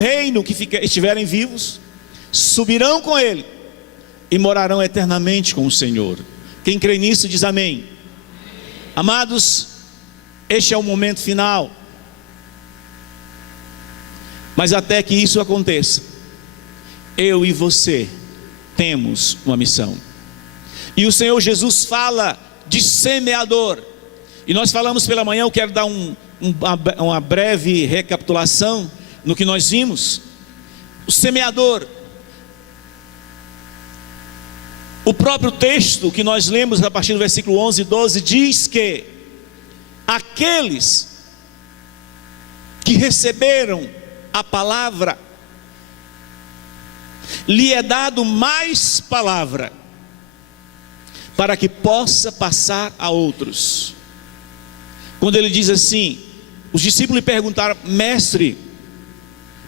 reino que estiverem vivos, subirão com ele e morarão eternamente com o Senhor. Quem crê nisso diz amém. Amados, este é o momento final. Mas até que isso aconteça, eu e você temos uma missão. E o Senhor Jesus fala de semeador. E nós falamos pela manhã, eu quero dar uma breve recapitulação no que nós vimos. O semeador. O próprio texto que nós lemos a partir do versículo 11 e 12 diz que aqueles que receberam a palavra, lhe é dado mais palavra, para que possa passar a outros. Quando ele diz assim, os discípulos lhe perguntaram: mestre,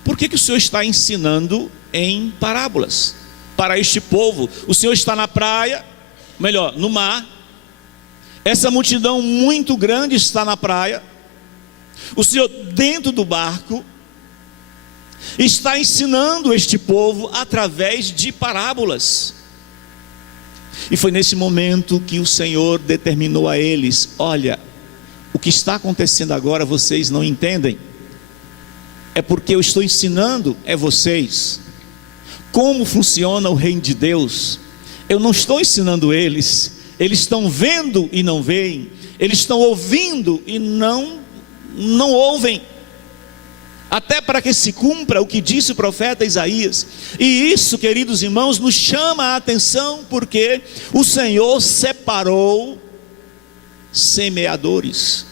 por que o Senhor está ensinando em parábolas para este povo? O Senhor está na praia, melhor, no mar, essa multidão muito grande está na praia, o Senhor dentro do barco, está ensinando este povo através de parábolas. E foi nesse momento que o Senhor determinou a eles: olha, o que está acontecendo agora vocês não entendem, é porque eu estou ensinando vocês como funciona o reino de Deus. Eu não estou ensinando eles, eles estão vendo e não veem, eles estão ouvindo e não ouvem, até para que se cumpra o que disse o profeta Isaías. E isso, queridos irmãos, nos chama a atenção, porque o Senhor separou semeadores,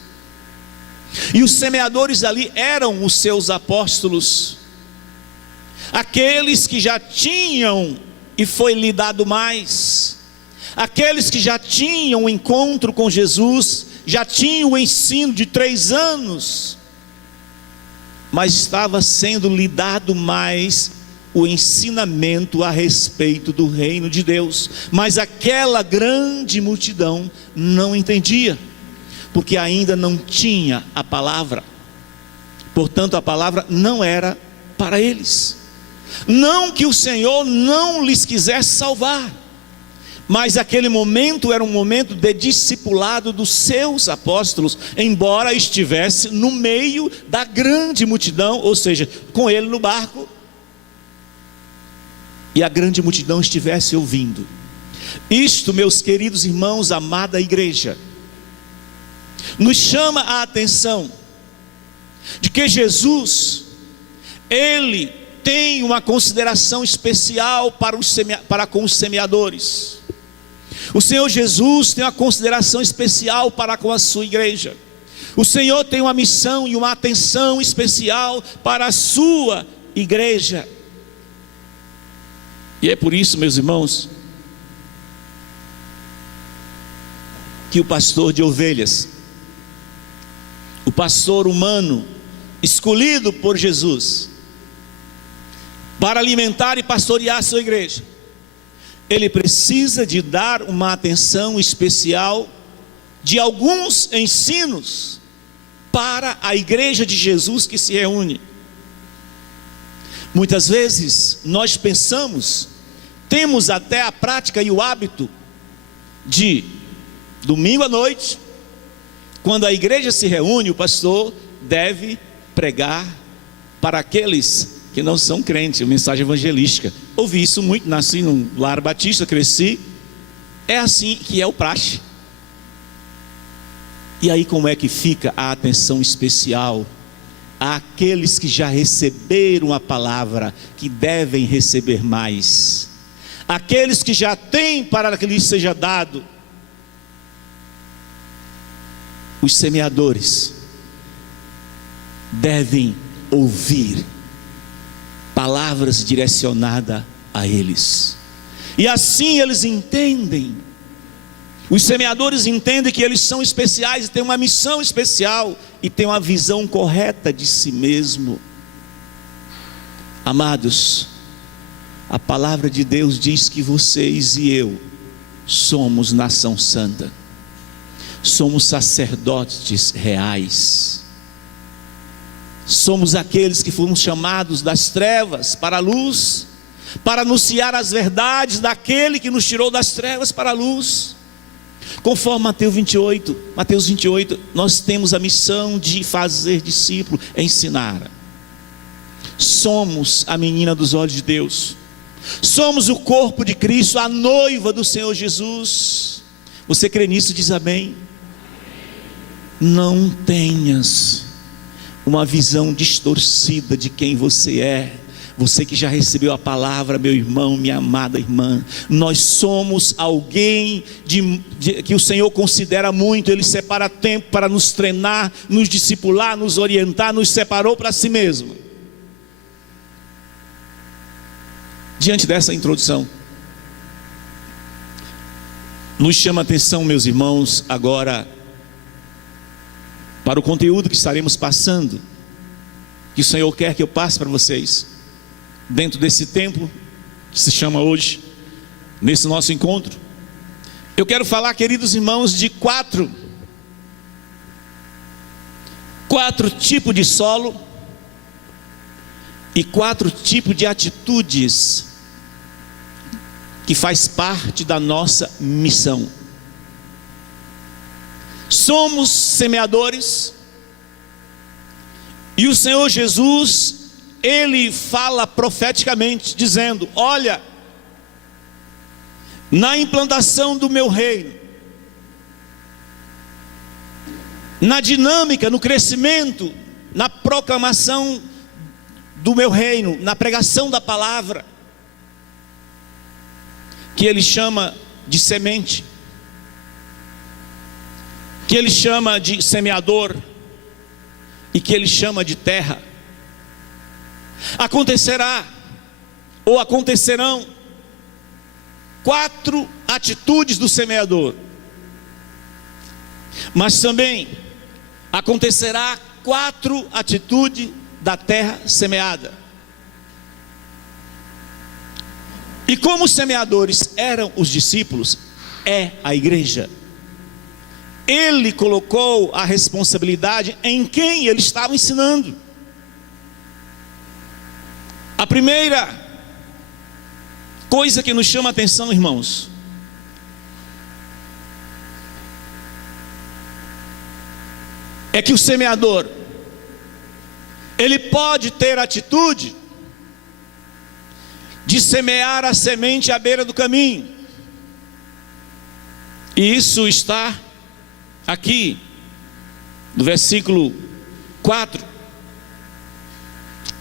e os semeadores ali eram os seus apóstolos, aqueles que já tinham e foi lhe dado mais, aqueles que já tinham um encontro com Jesus, já tinham o ensino de 3 anos, mas estava sendo lhe dado mais o ensinamento a respeito do reino de Deus. Mas aquela grande multidão não entendia, porque ainda não tinha a palavra. Portanto, a palavra não era para eles. Não que o Senhor não lhes quisesse salvar, mas aquele momento era um momento de discipulado dos seus apóstolos, embora estivesse no meio da grande multidão, ou seja, com ele no barco, e a grande multidão estivesse ouvindo. Isto, meus queridos irmãos, amada igreja, nos chama a atenção de que Jesus, ele tem uma consideração especial para com os semeadores. O Senhor Jesus tem uma consideração especial para com a sua igreja. O Senhor tem uma missão e uma atenção especial para a sua igreja. E é por isso, meus irmãos, que o pastor de ovelhas, o pastor humano, escolhido por Jesus para alimentar e pastorear a sua igreja, ele precisa de dar uma atenção especial de alguns ensinos para a igreja de Jesus que se reúne. Muitas vezes nós pensamos, temos até a prática e o hábito de domingo à noite, quando a igreja se reúne, o pastor deve pregar para aqueles que não são crentes, uma mensagem evangelística. Ouvi isso muito, nasci num lar batista, cresci, é assim que é o praxe. E aí como é que fica a atenção especial àqueles que já receberam a palavra, que devem receber mais, aqueles que já têm para que lhes seja dado? Os semeadores devem ouvir palavras direcionadas a eles, e assim eles entendem. Os semeadores entendem que eles são especiais e têm uma missão especial e têm uma visão correta de si mesmo. Amados, a palavra de Deus diz que vocês e eu somos nação santa, somos sacerdotes reais, Somos aqueles que fomos chamados das trevas para a luz, para anunciar as verdades daquele que nos tirou das trevas para a luz. Conforme Mateus 28, nós temos a missão de fazer discípulo, ensinar. Somos a menina dos olhos de Deus. Somos o corpo de Cristo, a noiva do Senhor Jesus. Você crê nisso? Diz amém. Não tenhas uma visão distorcida de quem você é. Você que já recebeu a palavra, meu irmão, minha amada irmã, nós somos alguém que o Senhor considera muito. Ele separa tempo para nos treinar, nos discipular, nos orientar, nos separou para si mesmo. Diante dessa introdução, nos chama a atenção, meus irmãos, agora para o conteúdo que estaremos passando, que o Senhor quer que eu passe para vocês, dentro desse tempo que se chama hoje, nesse nosso encontro. Eu quero falar, queridos irmãos, de quatro tipos de solo e 4 tipos de atitudes que faz parte da nossa missão. Somos semeadores, e o Senhor Jesus, Ele fala profeticamente, dizendo: olha, na implantação do meu reino, na dinâmica, no crescimento, na proclamação do meu reino, na pregação da palavra, que Ele chama de semente, que Ele chama de semeador, e que Ele chama de terra, acontecerá, ou acontecerão, 4 atitudes do semeador, mas também acontecerá 4 atitudes da terra semeada. E como os semeadores eram os discípulos, é a igreja. Ele colocou a responsabilidade em quem ele estava ensinando. A primeira coisa que nos chama a atenção, irmãos, é que o semeador, ele pode ter atitude de semear a semente à beira do caminho, e isso está aqui no versículo 4.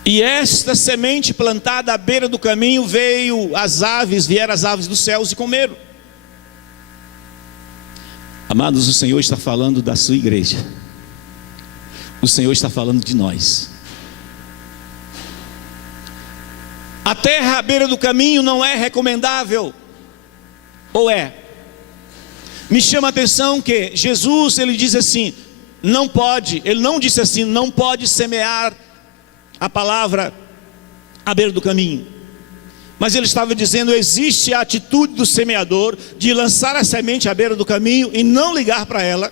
E esta semente plantada à beira do caminho vieram as aves dos céus e comeram. Amados, o Senhor está falando da sua igreja. O Senhor está falando de nós. A terra à beira do caminho não é recomendável, ou é? Me chama a atenção que Jesus, ele diz assim, não pode, ele não disse assim, não pode semear a palavra à beira do caminho, mas ele estava dizendo, existe a atitude do semeador de lançar a semente à beira do caminho e não ligar para ela,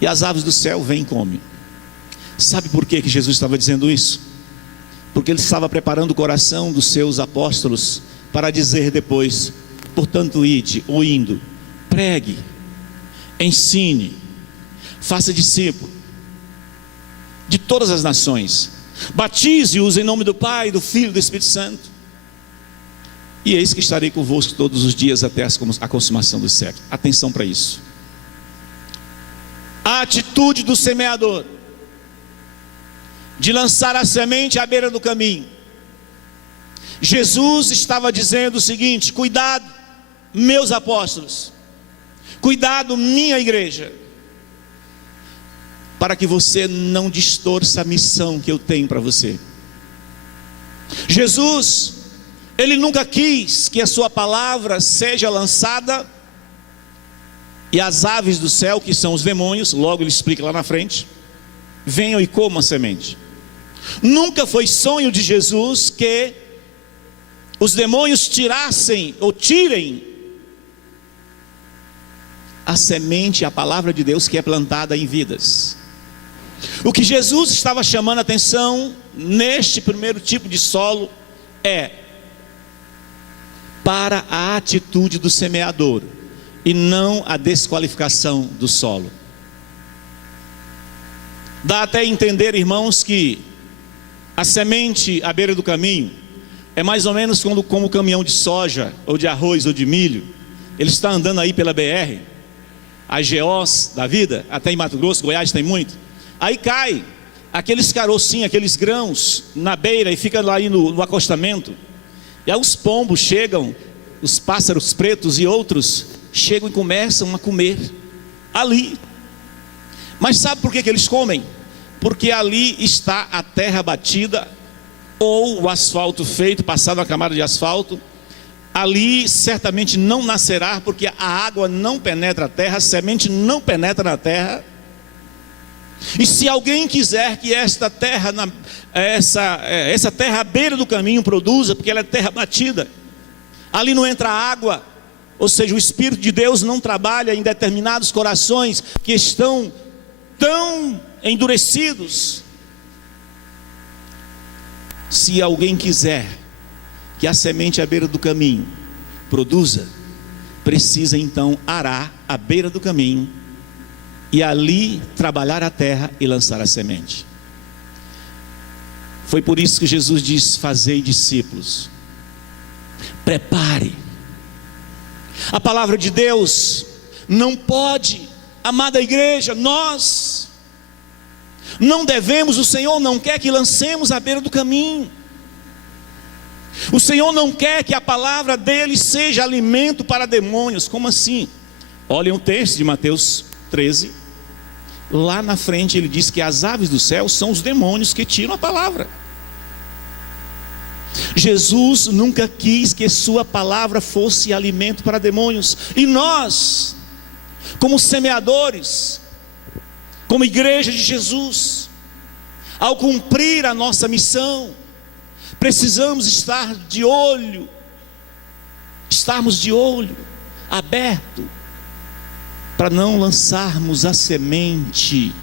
e as aves do céu vêm e comem. Sabe por que Jesus estava dizendo isso? Porque ele estava preparando o coração dos seus apóstolos para dizer depois: portanto, ide, ou indo, pregue, ensine, faça discípulo de todas as nações, batize-os em nome do Pai, do Filho e do Espírito Santo, e eis que estarei convosco todos os dias até a consumação do século. Atenção para isso. A atitude do semeador de lançar a semente à beira do caminho. Jesus estava dizendo o seguinte: cuidado, meus apóstolos, cuidado, minha igreja, para que você não distorça a missão que eu tenho para você. Jesus, ele nunca quis que a sua palavra seja lançada e as aves do céu, que são os demônios, logo ele explica lá na frente, venham e comam a semente. Nunca foi sonho de Jesus que os demônios tirassem ou tirem a semente, a palavra de Deus que é plantada em vidas. O que Jesus estava chamando a atenção neste primeiro tipo de solo é para a atitude do semeador e não a desqualificação do solo. Dá até a entender, irmãos, que a semente à beira do caminho é mais ou menos como o caminhão de soja, ou de arroz, ou de milho. Ele está andando aí pela BR, as GOs da vida, até em Mato Grosso, Goiás tem muito. Aí cai aqueles carocinhos, aqueles grãos na beira e fica lá aí no acostamento. E aí os pombos chegam, os pássaros pretos e outros chegam e começam a comer ali. Mas sabe por que eles comem? Porque ali está a terra batida, ou o asfalto feito, passado uma camada de asfalto. Ali certamente não nascerá, porque a água não penetra a terra, a semente não penetra na terra. E se alguém quiser que esta terra, essa terra à beira do caminho produza, porque ela é terra batida, ali não entra água, ou seja, o Espírito de Deus não trabalha em determinados corações que estão tão endurecidos. Se alguém quiser que a semente à beira do caminho produza, precisa então arar à beira do caminho e ali trabalhar a terra e lançar a semente. Foi por isso que Jesus diz: fazei discípulos. Prepare. A palavra de Deus não pode, amada igreja, nós não devemos, o Senhor não quer que lancemos à beira do caminho. O Senhor não quer que a palavra dele seja alimento para demônios. Como assim? Olhem o texto de Mateus 13. Lá na frente ele diz que as aves do céu são os demônios que tiram a palavra. Jesus nunca quis que sua palavra fosse alimento para demônios. E nós, como semeadores, como igreja de Jesus, ao cumprir a nossa missão, precisamos estarmos de olho aberto, para não lançarmos a semente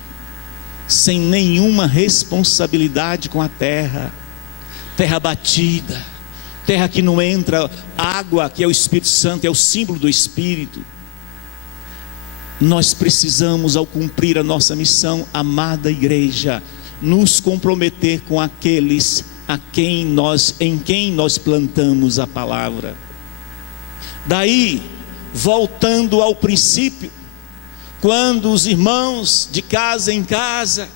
sem nenhuma responsabilidade com a terra batida, terra que não entra água, que é o Espírito Santo, é o símbolo do Espírito. Nós precisamos, ao cumprir a nossa missão, amada igreja, nos comprometer com aqueles em quem nós plantamos a palavra. Daí, voltando ao princípio, quando os irmãos de casa em casa,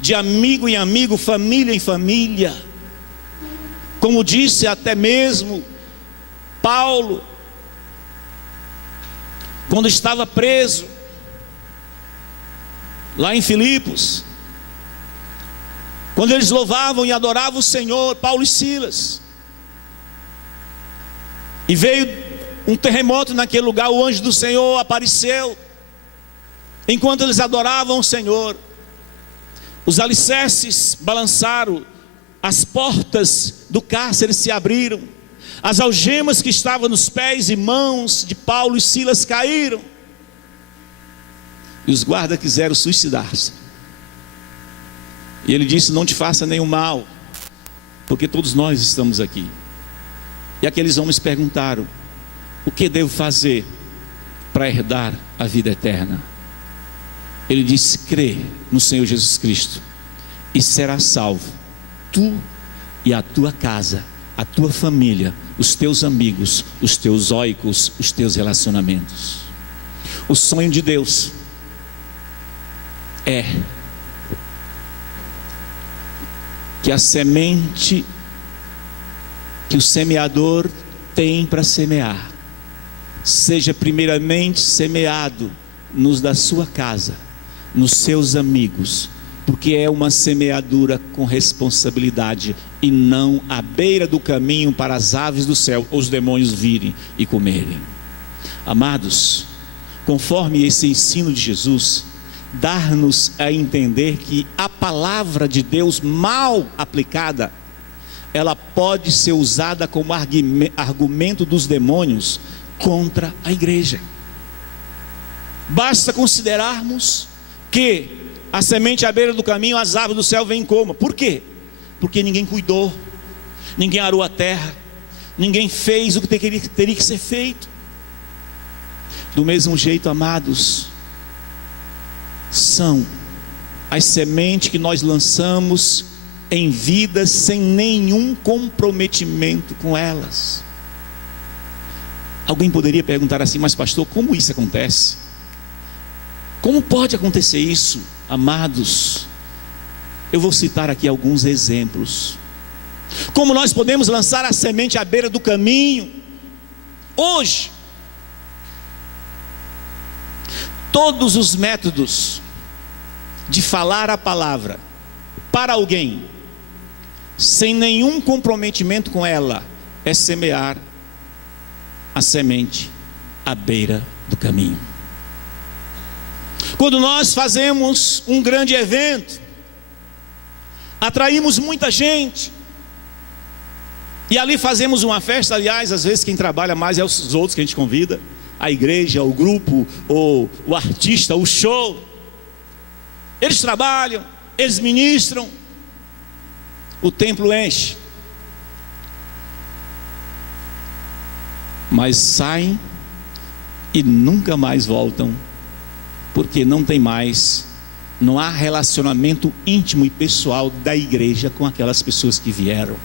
de amigo em amigo, família em família, como disse até mesmo Paulo, quando estava preso lá em Filipos, quando eles louvavam e adoravam o Senhor, Paulo e Silas, e veio um terremoto naquele lugar, o anjo do Senhor apareceu, enquanto eles adoravam o Senhor, os alicerces balançaram, as portas do cárcere se abriram, as algemas que estavam nos pés e mãos de Paulo e Silas caíram, e os guardas quiseram suicidar-se. E ele disse: não te faça nenhum mal, porque todos nós estamos aqui. E aqueles homens perguntaram: o que devo fazer para herdar a vida eterna? Ele disse: crê no Senhor Jesus Cristo e serás salvo, tu e a tua casa, a tua família, os teus amigos, os teus óicos, os teus relacionamentos. O sonho de Deus é que a semente que o semeador tem para semear seja primeiramente semeado nos da sua casa, nos seus amigos, porque é uma semeadura com responsabilidade, e não à beira do caminho para as aves do céu, os demônios virem e comerem. Amados, conforme esse ensino de Jesus, dar-nos a entender que a palavra de Deus mal aplicada, ela pode ser usada como argumento dos demônios contra a igreja. Basta considerarmos que A semente à beira do caminho, as aves do céu vêm e comam. Por quê? Porque ninguém cuidou, ninguém arou a terra, ninguém fez o que teria que ser feito. Do mesmo jeito, amados, são as sementes que nós lançamos em vidas sem nenhum comprometimento com elas. Alguém poderia perguntar assim: mas pastor, como isso acontece? Como pode acontecer isso? Amados, eu vou citar aqui alguns exemplos. Como nós podemos lançar a semente à beira do caminho hoje? Todos os métodos de falar a palavra para alguém sem nenhum comprometimento com ela é semear a semente à beira do caminho. Quando nós fazemos um grande evento, atraímos muita gente, e ali fazemos uma festa. Aliás, às vezes quem trabalha mais é os outros que a gente convida, a igreja, o grupo, ou o artista, o show. Eles trabalham, eles ministram, o templo enche, mas saem e nunca mais voltam, porque não há relacionamento íntimo e pessoal da igreja com aquelas pessoas que vieram.